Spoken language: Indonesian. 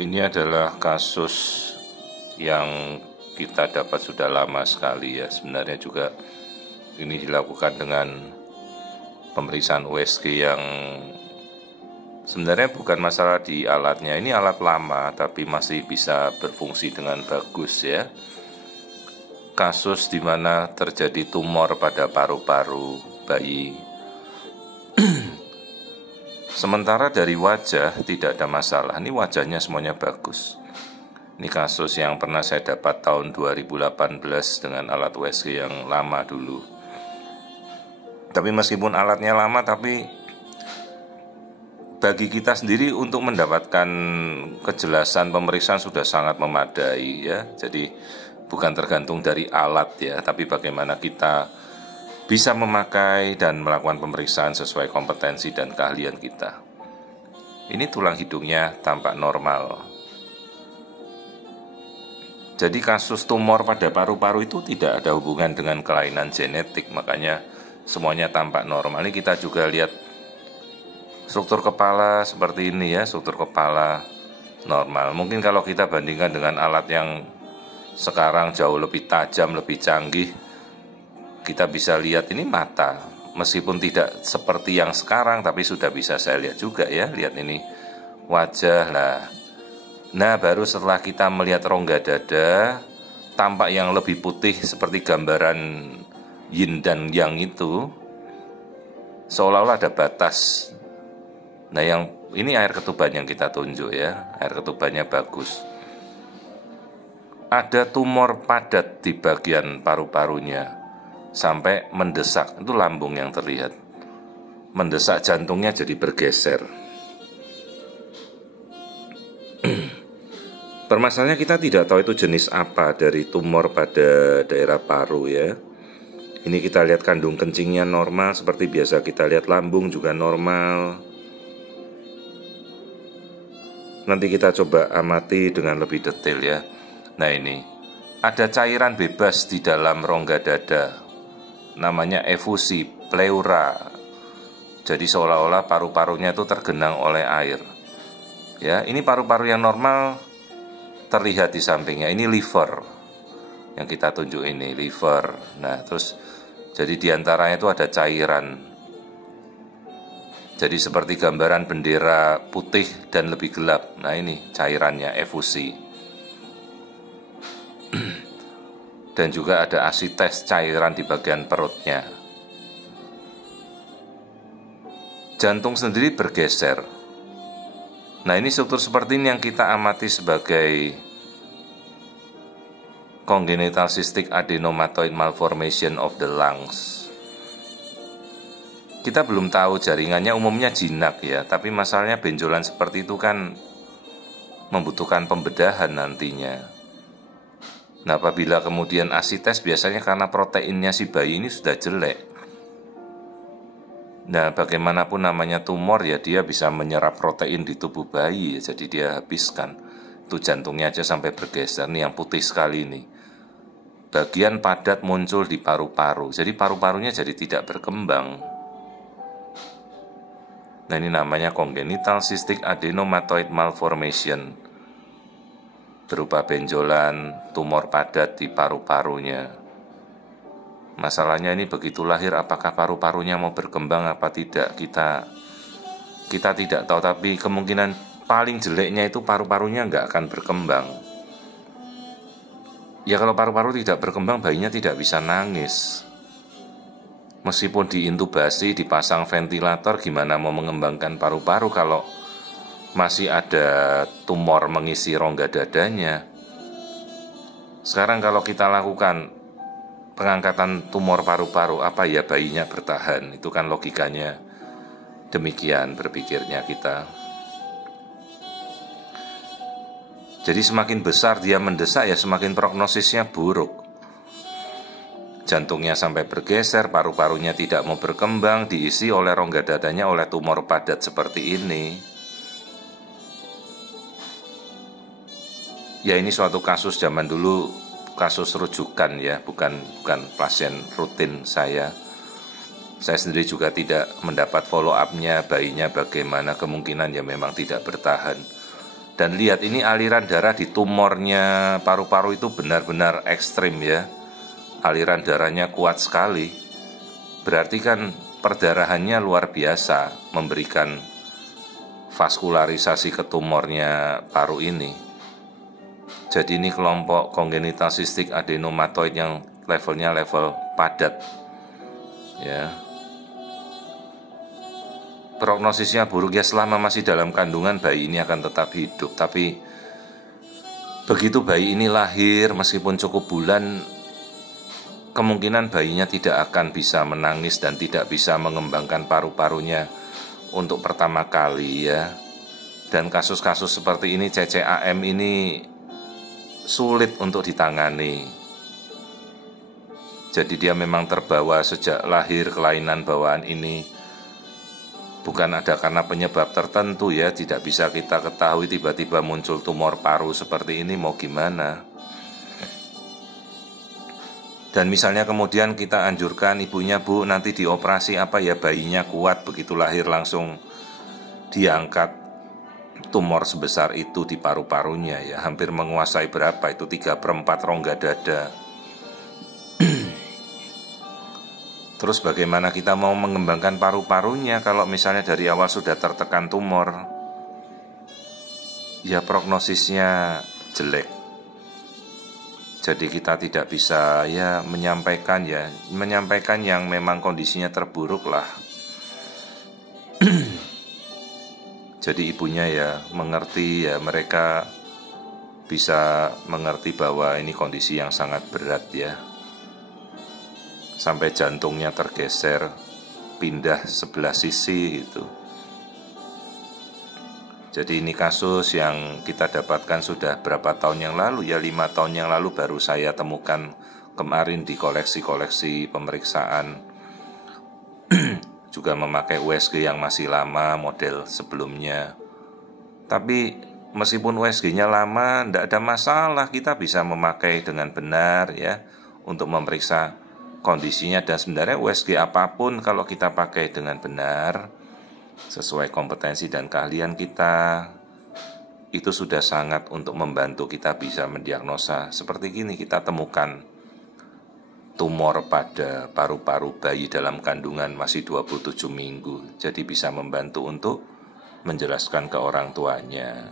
Ini adalah kasus yang kita dapat sudah lama sekali ya. Sebenarnya juga ini dilakukan dengan pemeriksaan USG yang sebenarnya bukan masalah di alatnya. Ini alat lama tapi masih bisa berfungsi dengan bagus ya. Kasus di mana terjadi tumor pada paru-paru bayi. Sementara dari wajah tidak ada masalah. Ini wajahnya semuanya bagus. Ini kasus yang pernah saya dapat tahun 2018 dengan alat USG yang lama dulu. Tapi meskipun alatnya lama, tapi bagi kita sendiri untuk mendapatkan kejelasan pemeriksaan sudah sangat memadai ya. Jadi bukan tergantung dari alat ya, tapi bagaimana kita bisa memakai dan melakukan pemeriksaan sesuai kompetensi dan keahlian kita. Ini tulang hidungnya tampak normal. Jadi kasus tumor pada paru-paru itu tidak ada hubungan dengan kelainan genetik, makanya semuanya tampak normal. Ini kita juga lihat struktur kepala seperti ini ya, struktur kepala normal. Mungkin kalau kita bandingkan dengan alat yang sekarang jauh lebih tajam, lebih canggih, kita bisa lihat ini mata, meskipun tidak seperti yang sekarang, tapi sudah bisa saya lihat juga ya. Lihat ini wajah lah. Nah baru setelah kita melihat rongga dada, tampak yang lebih putih seperti gambaran yin dan yang itu, seolah-olah ada batas. Nah yang ini air ketuban yang kita tunjuk ya, air ketubannya bagus. Ada tumor padat di bagian paru-parunya sampai mendesak, itu lambung yang terlihat. Mendesak jantungnya jadi bergeser. Permasalahannya kita tidak tahu itu jenis apa dari tumor pada daerah paru ya. Ini kita lihat kandung kencingnya normal seperti biasa, kita lihat lambung juga normal. Nanti kita coba amati dengan lebih detail ya. Nah ini ada cairan bebas di dalam rongga dada, namanya efusi pleura. Jadi seolah-olah paru-parunya itu tergenang oleh air. Ya, ini paru-paru yang normal terlihat di sampingnya. Ini liver yang kita tunjuk ini, liver. Nah, terus jadi diantaranya itu ada cairan. Jadi seperti gambaran bendera putih dan lebih gelap. Nah, ini cairannya efusi. Dan juga ada asites cairan di bagian perutnya. Jantung sendiri bergeser. Nah ini struktur seperti ini yang kita amati sebagai congenital cystic adenomatoid malformation of the lungs. Kita belum tahu jaringannya, umumnya jinak ya, tapi masalahnya benjolan seperti itu kan membutuhkan pembedahan nantinya. Nah apabila kemudian asites biasanya karena proteinnya si bayi ini sudah jelek. Nah bagaimanapun namanya tumor ya, dia bisa menyerap protein di tubuh bayi ya, jadi dia habiskan. Itu jantungnya aja sampai bergeser, nih yang putih sekali ini. Bagian padat muncul di paru-paru, jadi paru-parunya jadi tidak berkembang. Nah ini namanya congenital cystic adenomatoid malformation, berupa benjolan, tumor padat di paru-parunya. Masalahnya ini begitu lahir, apakah paru-parunya mau berkembang apa tidak, kita tidak tahu. Tapi kemungkinan paling jeleknya itu paru-parunya nggak akan berkembang. Ya kalau paru-paru tidak berkembang, bayinya tidak bisa nangis. Meskipun diintubasi, dipasang ventilator, gimana mau mengembangkan paru-paru kalau masih ada tumor mengisi rongga dadanya. Sekarang kalau kita lakukan pengangkatan tumor paru-paru, apa ya bayinya bertahan? Itu kan logikanya demikian berpikirnya kita. Jadi semakin besar dia mendesak ya semakin prognosisnya buruk. Jantungnya sampai bergeser, paru-parunya tidak mau berkembang, diisi oleh rongga dadanya oleh tumor padat seperti ini. Ya ini suatu kasus zaman dulu, kasus rujukan ya, bukan pasien rutin saya. Saya sendiri juga tidak mendapat follow up-nya, bayinya bagaimana, kemungkinan ya memang tidak bertahan. Dan lihat ini aliran darah di tumornya paru-paru itu benar-benar ekstrim ya. Aliran darahnya kuat sekali. Berarti kan perdarahannya luar biasa memberikan vaskularisasi ke tumornya paru ini. Jadi ini kelompok congenital cystic adenomatoid yang levelnya level padat ya. Prognosisnya buruk ya, selama masih dalam kandungan bayi ini akan tetap hidup. Tapi begitu bayi ini lahir, meskipun cukup bulan, kemungkinan bayinya tidak akan bisa menangis dan tidak bisa mengembangkan paru-parunya untuk pertama kali ya. Dan kasus-kasus seperti ini, CCAM ini sulit untuk ditangani. Jadi dia memang terbawa sejak lahir, kelainan bawaan ini bukan ada karena penyebab tertentu ya, tidak bisa kita ketahui. Tiba-tiba muncul tumor paru seperti ini, mau gimana? Dan misalnya kemudian kita anjurkan ibunya, Bu, nanti dioperasi apa ya, bayinya kuat, begitu lahir langsung diangkat tumor sebesar itu di paru-parunya ya, hampir menguasai berapa itu, 3/4 rongga dada. Terus bagaimana kita mau mengembangkan paru-parunya kalau misalnya dari awal sudah tertekan tumor? Ya prognosisnya jelek. Jadi kita tidak bisa ya menyampaikan yang memang kondisinya terburuk lah. Jadi ibunya ya mengerti ya, mereka bisa mengerti bahwa ini kondisi yang sangat berat ya. Sampai jantungnya tergeser, pindah sebelah sisi gitu. Jadi ini kasus yang kita dapatkan sudah berapa tahun yang lalu ya, 5 tahun yang lalu baru saya temukan kemarin di koleksi-koleksi pemeriksaan. Juga memakai USG yang masih lama model sebelumnya. Tapi meskipun USG-nya lama, tidak ada masalah, kita bisa memakai dengan benar ya untuk memeriksa kondisinya. Dan sebenarnya USG apapun kalau kita pakai dengan benar sesuai kompetensi dan keahlian kita, itu sudah sangat untuk membantu kita bisa mendiagnosa. Seperti gini, kita temukan tumor pada paru-paru bayi dalam kandungan masih 27 minggu. Jadi bisa membantu untuk menjelaskan ke orang tuanya.